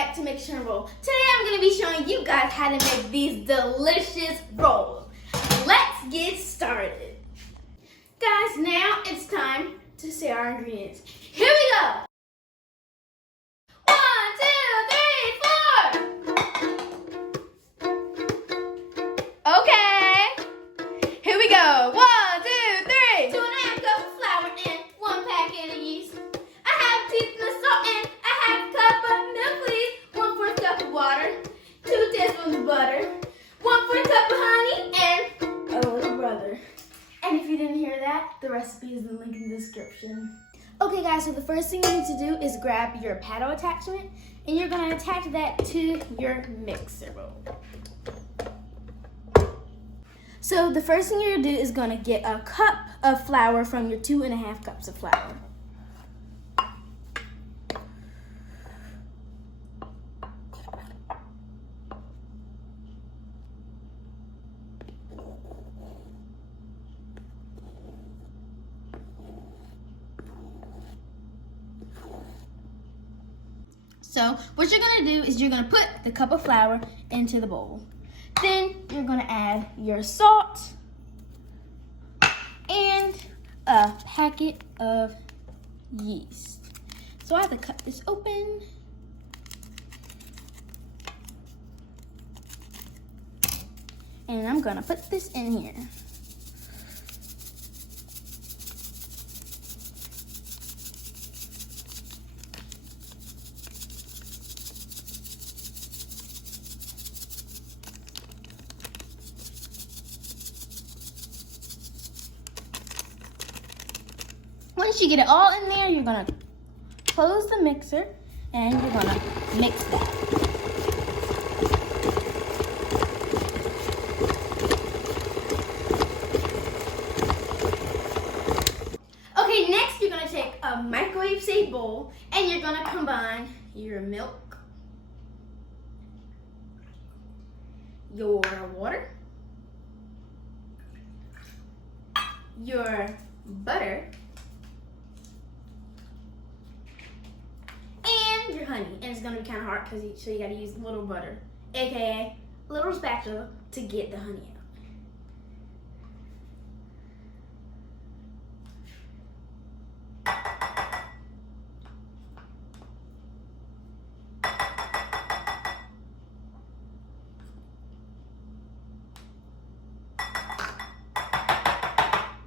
back to Mixture and Roll. Today I'm going to be showing you guys how to make these delicious rolls. Let's get started. Guys, now it's time to say our ingredients. Here we go. 1, 2, 3, 4. Okay. Here we go. 1, 2, 3. 2.5 cups of flour and 1 packet of yeast. I have teaspoons of salt and a half cup of milk, please. 1/4 cup of water, 2 tablespoons of butter, 1/4 cup of honey, and a little butter. And if you didn't hear that, the recipe is in the link in the description. Okay guys, so the first thing you need to do is grab your paddle attachment and you're going to attach that to your mixer bowl. So the first thing you're going to do is going to get a cup of flour from your 2.5 cups of flour. So what you're going to do is you're going to put the cup of flour into the bowl. Then you're going to add your salt and a packet of yeast. So I have to cut this open. And I'm going to put this in here. Once you get it all in there, you're gonna close the mixer and you're gonna mix that. Okay, next you're gonna take a microwave-safe bowl and you're gonna combine your milk, your water, your butter, your honey, and it's gonna be kind of hard so you gotta use a little butter, aka a little spatula, to get the honey out.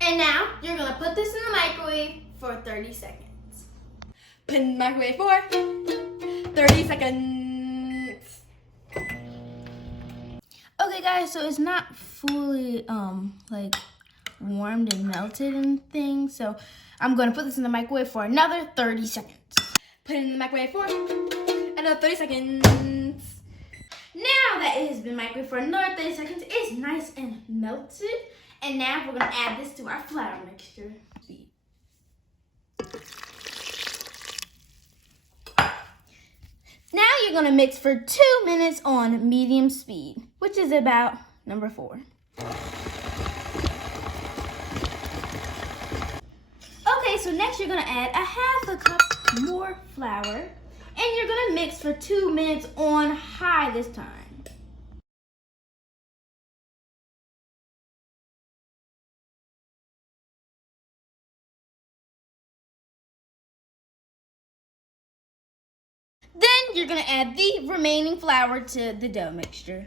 And now you're gonna put this in the microwave for 30 seconds. Put in the microwave for 30 seconds. Okay guys, so it's not fully like warmed and melted and things, so I'm gonna put this in the microwave for another 30 seconds. Put it in the microwave for another 30 seconds. Now that it has been microwaved for another 30 seconds, it's nice and melted. And now we're gonna add this to our flour mixture. Now you're gonna mix for 2 minutes on medium speed, which is about number 4. Okay, so next you're gonna add a half a cup more flour, and you're gonna mix for 2 minutes on high this time. Then you're gonna add the remaining flour to the dough mixture.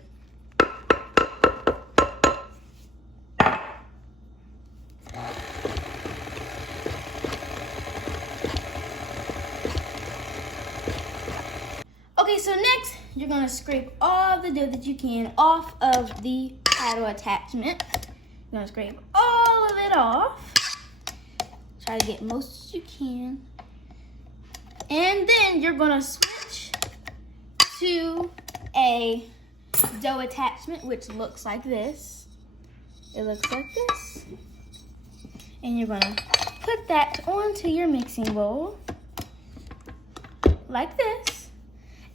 Okay, so next you're gonna scrape all the dough that you can off of the paddle attachment. You're gonna scrape all of it off. Try to get most as you can. And then you're gonna switch to a dough attachment, which looks like this. It looks like this. And you're gonna put that onto your mixing bowl, like this.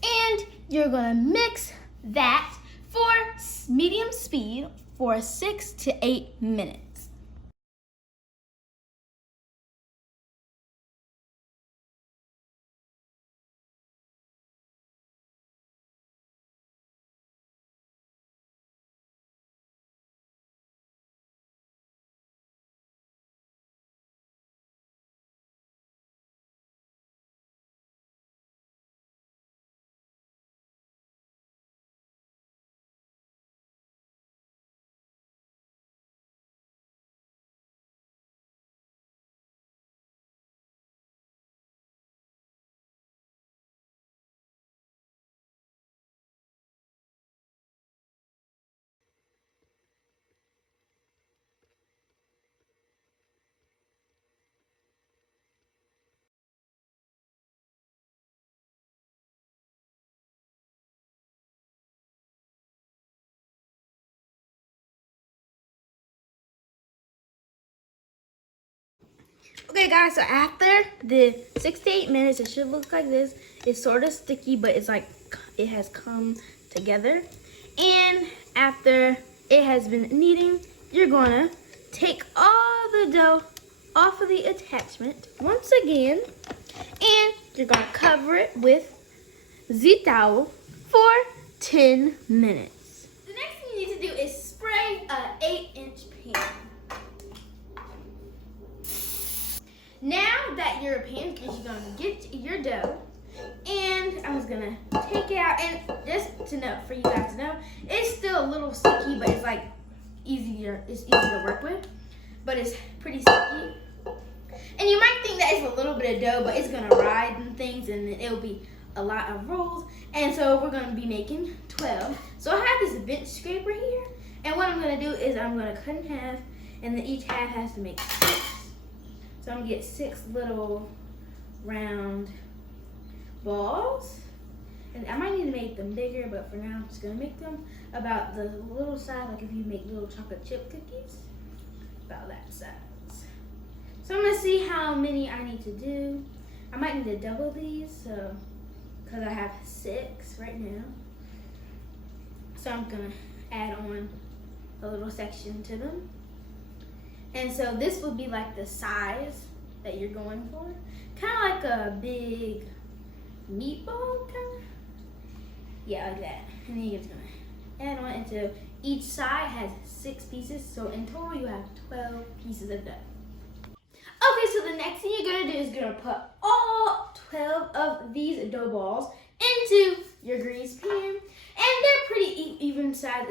And you're gonna mix that for medium speed for 6 to 8 minutes. Okay guys, so after the 6 to 8 minutes, it should look like this. It's sort of sticky, but it's like it has come together. And after it has been kneading, you're gonna take all the dough off of the attachment once again, and you're gonna cover it with the towel for 10 minutes. The next thing you need to do is spray an 8-inch pan. Now that your pan is, you're gonna get your dough, and I'm just gonna take it out. And just to know, for you guys to know, it's still a little sticky, but it's like easier. It's easy to work with, but it's pretty sticky. And you might think that it's a little bit of dough, but it's gonna ride and things, and it'll be a lot of rolls. And so we're gonna be making 12. So I have this bench scraper here, and what I'm gonna do is I'm gonna cut in half, and then each half has to make 6. So I'm gonna get 6 little round balls. And I might need to make them bigger, but for now I'm just gonna make them about the little size, like if you make little chocolate chip cookies, about that size. So I'm gonna see how many I need to do. I might need to double these, so because I have 6 right now. So I'm gonna add on a little section to them. And so this would be like the size that you're going for. Kind of like a big meatball, kind of. Yeah, like that. And then you're just gonna add on until each side has 6 pieces. So in total you have 12 pieces of dough. Okay, so the next thing you're gonna do is gonna put all 12 of these dough balls into your greased pan. And they're pretty even size.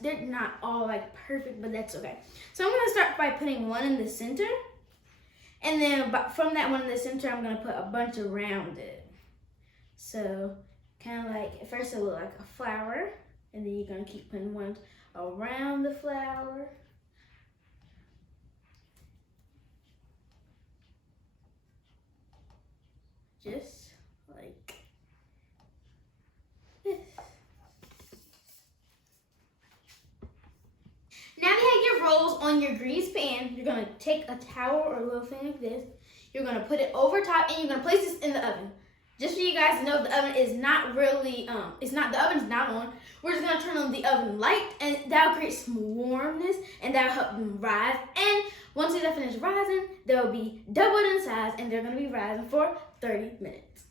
They're not all like perfect, but that's okay. So I'm gonna start by putting one in the center. And then from that one in the center, I'm gonna put a bunch around it. So kind of like, at first it'll look like a flower, and then you're gonna keep putting ones around the flower. Just like this. Now you have your rolls on your greased pan. You're gonna take a towel or a little thing like this. You're gonna put it over top, and you're gonna place this in the oven. Just so you guys to know, the oven is not really, the oven's not on. We're just gonna turn on the oven light, and that'll create some warmness, and that'll help them rise. And once they're finished rising, they'll be doubled in size, and they're gonna be rising for 30 minutes.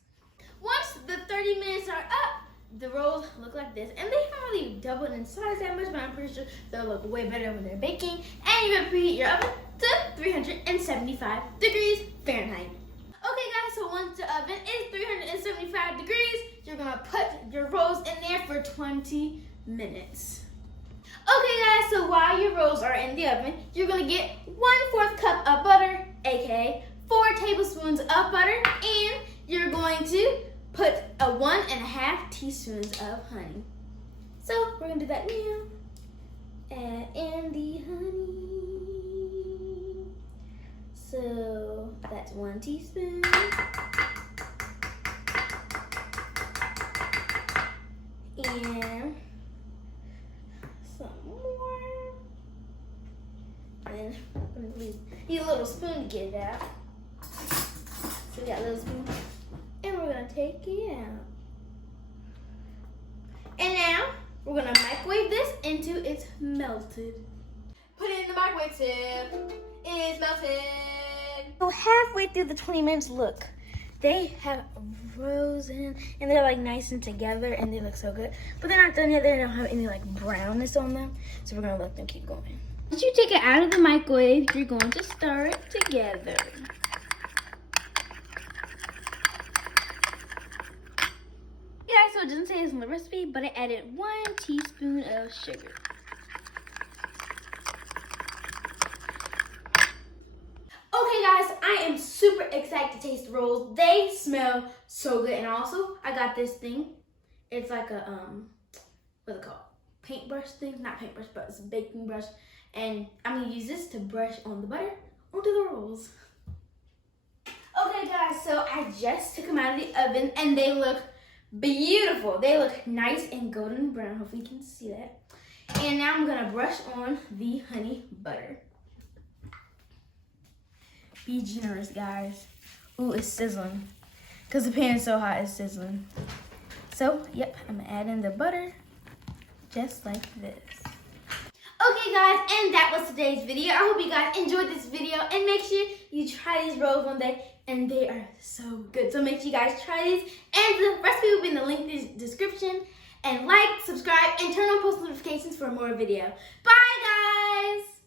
Once the 30 minutes are up, the rolls look like this, and they haven't really doubled in size that much, but I'm pretty sure they'll look way better when they're baking. And you're gonna preheat your oven to 375 degrees Fahrenheit. Okay guys, so once the oven is 375 degrees, you're gonna put your rolls in there for 20 minutes. Okay guys, so while your rolls are in the oven, you're gonna get 1/4 cup of butter, aka 4 tablespoons of butter, and you're going to put 1.5 teaspoons of honey. So we're gonna do that now. Add in the honey. So that's 1 teaspoon. And some more. And need a little spoon to get it out. So we got a little spoon. And we're gonna take it out. And now we're gonna microwave this until it's melted. Put it in the microwave tip. It's melted. So halfway through the 20 minutes, look, they have frozen and they're like nice and together and they look so good. But they're not done yet. They don't have any like brownness on them. So we're gonna let them keep going. Once you take it out of the microwave, you're going to stir it together. Yeah, so it doesn't say it's in the recipe, but I added 1 teaspoon of sugar. Okay guys, I am super excited to taste the rolls. They smell so good. And also, I got this thing. It's like a, what's it called? Paintbrush thing? Not paintbrush, but it's a baking brush. And I'm gonna use this to brush on the butter onto the rolls. Okay guys, so I just took them out of the oven and they look beautiful. They look nice and golden brown. Hopefully you can see that. And now I'm gonna brush on the honey butter. Be generous, guys. Ooh, it's sizzling. Because the pan is so hot, it's sizzling. So, yep, I'm gonna add in the butter just like this. Okay, guys, and that was today's video. I hope you guys enjoyed this video, and make sure you try these rolls one day, and they are so good. So make sure you guys try these, and the recipe will be in the link in the description. And like, subscribe, and turn on post notifications for more video. Bye, guys!